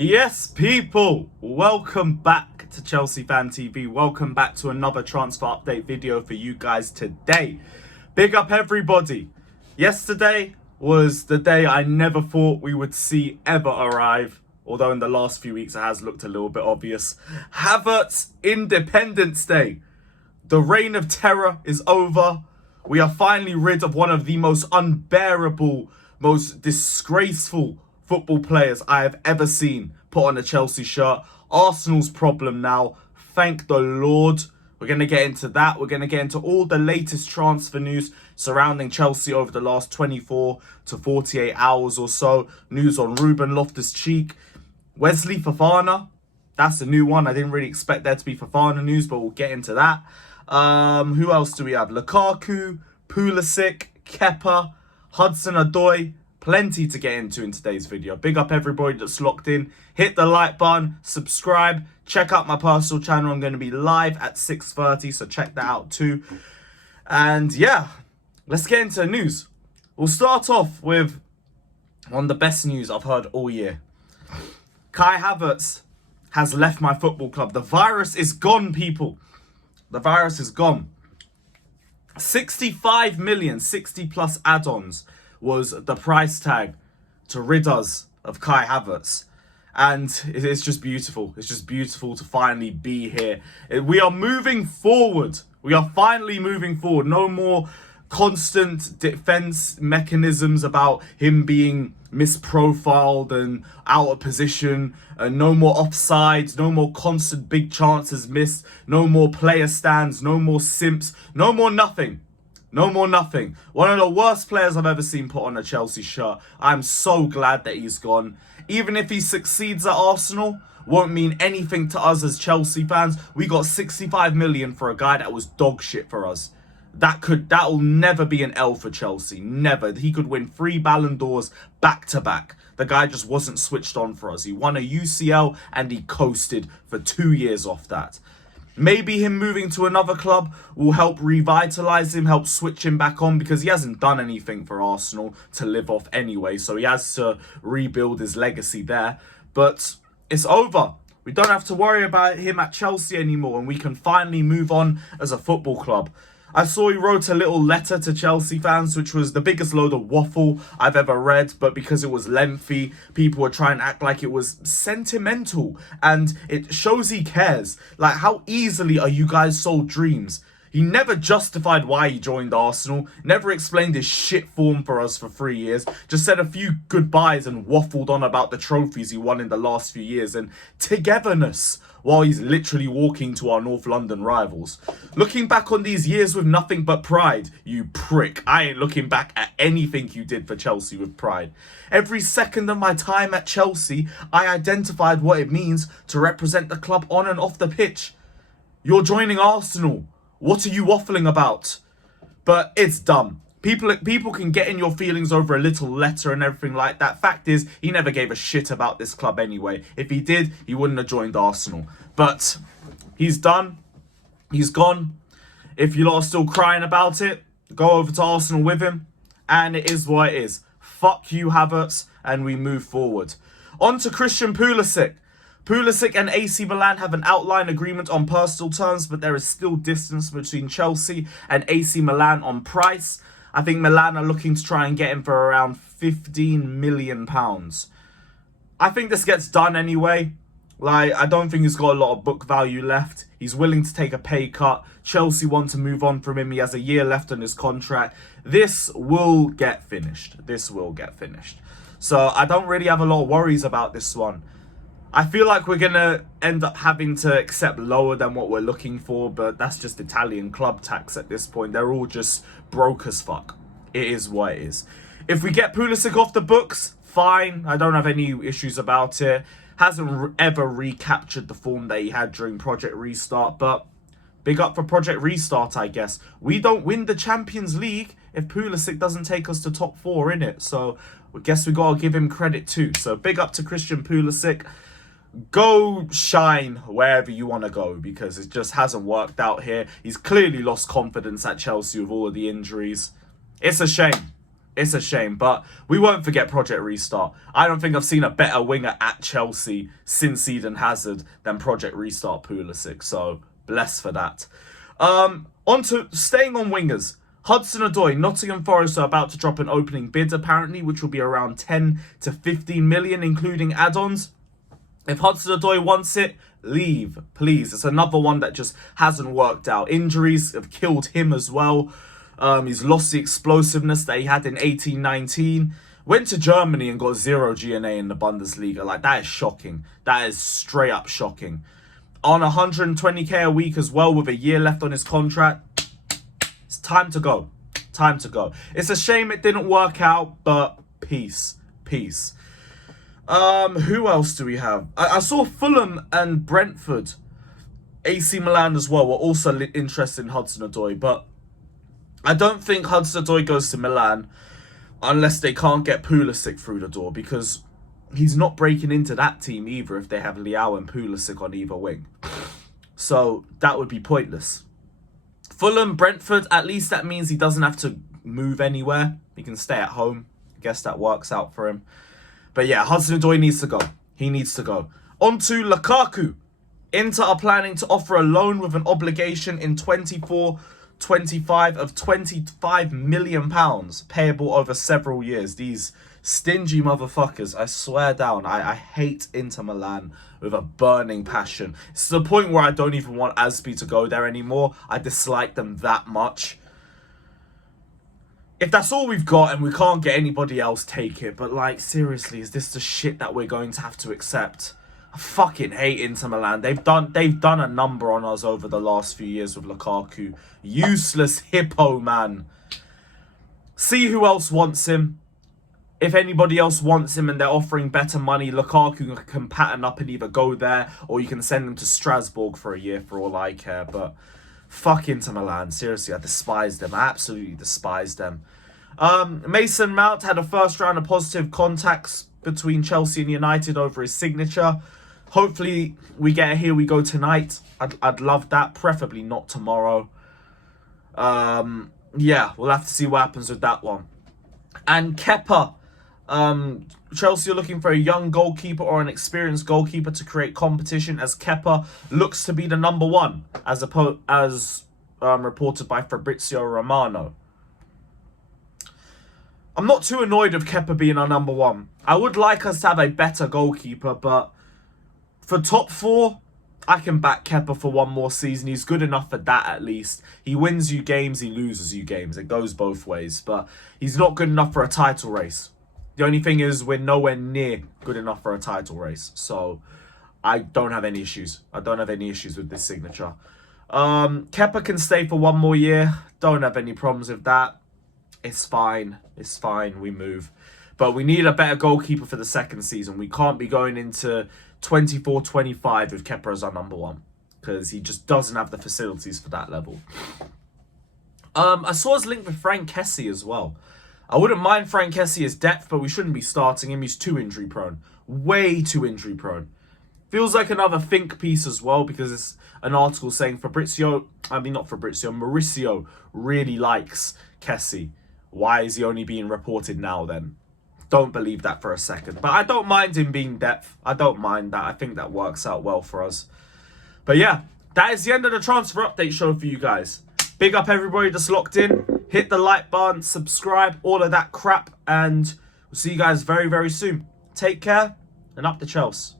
Yes, people, welcome back to Chelsea Fan TV. Welcome back to another transfer update video for you guys today. Big up everybody. Yesterday was the day I never thought we would see ever arrive, although in the last few weeks it has looked a little bit obvious. Havertz Independence Day. The reign of terror is over. We are finally rid of one of the most unbearable, most disgraceful football players I have ever seen put on a Chelsea shirt. Arsenal's problem now, thank the Lord. We're going to get into that. We're going to get into all the latest transfer news surrounding Chelsea over the last 24 to 48 hours or so. News on Ruben Loftus-Cheek. Wesley Fofana, that's a new one. I didn't really expect there to be Fofana news, but we'll get into that. Who else do we have? Lukaku, Pulisic, Kepa, Hudson-Odoi. Plenty to get into in today's video. Big up everybody that's locked in. Hit the like button, subscribe, check out my personal channel. I'm going to be live at 6:30, so check that out too. And yeah, let's get into the news. We'll start off with one of the best news I've heard all year. Kai Havertz has left my football club. The virus is gone, people. The virus is gone. 65 million, 60 plus add-ons was the price tag to rid us of Kai Havertz. And it's just beautiful. It's just beautiful to finally be here. We are moving forward. We are finally moving forward. No more constant defense mechanisms about him being misprofiled and out of position. No more offsides. No more constant big chances missed. No more player stands. No more simps. No more nothing. No more nothing. One of the worst players I've ever seen put on a Chelsea shirt. I'm so glad that he's gone. Even if he succeeds at Arsenal, won't mean anything to us as Chelsea fans. We got 65 million for a guy that was dog shit for us. That'll never be an L for Chelsea. Never. He could win 3 Ballon d'Ors back to back. The guy just wasn't switched on for us. He won a UCL and he coasted for 2 years off that. Maybe him moving to another club will help revitalise him, help switch him back on, because he hasn't done anything for Arsenal to live off anyway. So he has to rebuild his legacy there. But it's over. We don't have to worry about him at Chelsea anymore, and we can finally move on as a football club. I saw he wrote a little letter to Chelsea fans, which was the biggest load of waffle I've ever read. But because it was lengthy, people were trying to act like it was sentimental. And it shows he cares. Like, how easily are you guys sold dreams? He never justified why he joined Arsenal. Never explained his shit form for us for 3 years. Just said a few goodbyes and waffled on about the trophies he won in the last few years. And togetherness, while he's literally walking to our North London rivals. Looking back on these years with nothing but pride, you prick. I ain't looking back at anything you did for Chelsea with pride. Every second of my time at Chelsea, I identified what it means to represent the club on and off the pitch. You're joining Arsenal. What are you waffling about? But it's dumb. People can get in your feelings over a little letter and everything like that. Fact is, he never gave a shit about this club anyway. If he did, he wouldn't have joined Arsenal. But he's done. He's gone. If you lot are still crying about it, go over to Arsenal with him. And it is what it is. Fuck you, Havertz. And we move forward. On to Christian Pulisic. Pulisic and AC Milan have an outline agreement on personal terms, but there is still distance between Chelsea and AC Milan on price. I think Milan are looking to try and get him for around £15 million. I think this gets done anyway. Like, I don't think he's got a lot of book value left. He's willing to take a pay cut. Chelsea want to move on from him. He has a year left on his contract. This will get finished. This will get finished. So I don't really have a lot of worries about this one. I feel like we're going to end up having to accept lower than what we're looking for, but that's just Italian club tax at this point. They're all just broke as fuck. It is what it is. If we get Pulisic off the books, fine. I don't have any issues about it. Hasn't ever recaptured the form that he had during Project Restart, but big up for Project Restart, I guess. We don't win the Champions League if Pulisic doesn't take us to top 4 in it, so I guess we got to give him credit too. So big up to Christian Pulisic. Go shine wherever you want to go, because it just hasn't worked out here. He's clearly lost confidence at Chelsea with all of the injuries. It's a shame. It's a shame, but we won't forget Project Restart. I don't think I've seen a better winger at Chelsea since Eden Hazard than Project Restart Pulisic. So, bless for that. On to staying on wingers. Hudson-Odoi, Nottingham Forest are about to drop an opening bid apparently, which will be around 10 to 15 million, including add-ons. If Hudson-Odoi wants it, leave, please. It's another one that just hasn't worked out. Injuries have killed him as well. He's lost the explosiveness that he had in 18-19. Went to Germany and got 0 GNA in the Bundesliga. Like, that is shocking. That is straight up shocking. On 120k a week as well with a year left on his contract. It's time to go. Time to go. It's a shame it didn't work out, but peace. Peace. Who else do we have? I saw Fulham and Brentford. AC Milan as well were also interested in Hudson-Odoi, but I don't think Hudson-Odoi goes to Milan unless they can't get Pulisic through the door, because he's not breaking into that team either if they have Leao and Pulisic on either wing. So that would be pointless. Fulham, Brentford, at least that means he doesn't have to move anywhere. He can stay at home. I guess that works out for him. But yeah, Hudson-Odoi needs to go. He needs to go. On to Lukaku. Inter are planning to offer a loan with an obligation in 24-25 of £25 million, payable over several years. These stingy motherfuckers, I swear down, I hate Inter Milan with a burning passion. It's to the point where I don't even want Aspi to go there anymore. I dislike them that much. If that's all we've got and we can't get anybody else, take it. But, like, seriously, is this the shit that we're going to have to accept? I fucking hate Inter Milan. They've done a number on us over the last few years with Lukaku. Useless hippo, man. See who else wants him. If anybody else wants him and they're offering better money, Lukaku can pattern up and either go there or you can send him to Strasbourg for a year for all I care. But fuck Inter Milan. Seriously, I despise them. I absolutely despise them. Mason Mount had a first round of positive contacts between Chelsea and United over his signature. Hopefully we get a here we go tonight. I'd love that. Preferably not tomorrow. Yeah, we'll have to see what happens with that one. And Kepa. Chelsea are looking for a young goalkeeper or an experienced goalkeeper to create competition, as Kepa looks to be the number one, as reported by Fabrizio Romano. I'm not too annoyed of Kepa being our number one. I would like us to have a better goalkeeper, but for top four, I can back Kepa for one more season. He's good enough for that at least. He wins you games, he loses you games. It goes both ways, but he's not good enough for a title race. The only thing is we're nowhere near good enough for a title race. So I don't have any issues. I don't have any issues with this signature. Kepa can stay for one more year. Don't have any problems with that. It's fine. It's fine. We move. But we need a better goalkeeper for the second season. We can't be going into 24-25 with Kepa as our number one, because he just doesn't have the facilities for that level. I saw his link with Frank Kessie as well. I wouldn't mind Frank Kessie's depth, but we shouldn't be starting him. He's too injury prone. Way too injury prone. Feels like another think piece as well, because it's an article saying Mauricio really likes Kessie. Why is he only being reported now then? Don't believe that for a second. But I don't mind him being depth. I don't mind that. I think that works out well for us. But yeah, that is the end of the transfer update show for you guys. Big up everybody that's locked in. Hit the like button, subscribe, all of that crap. And we'll see you guys very, very soon. Take care and up the Chelsea.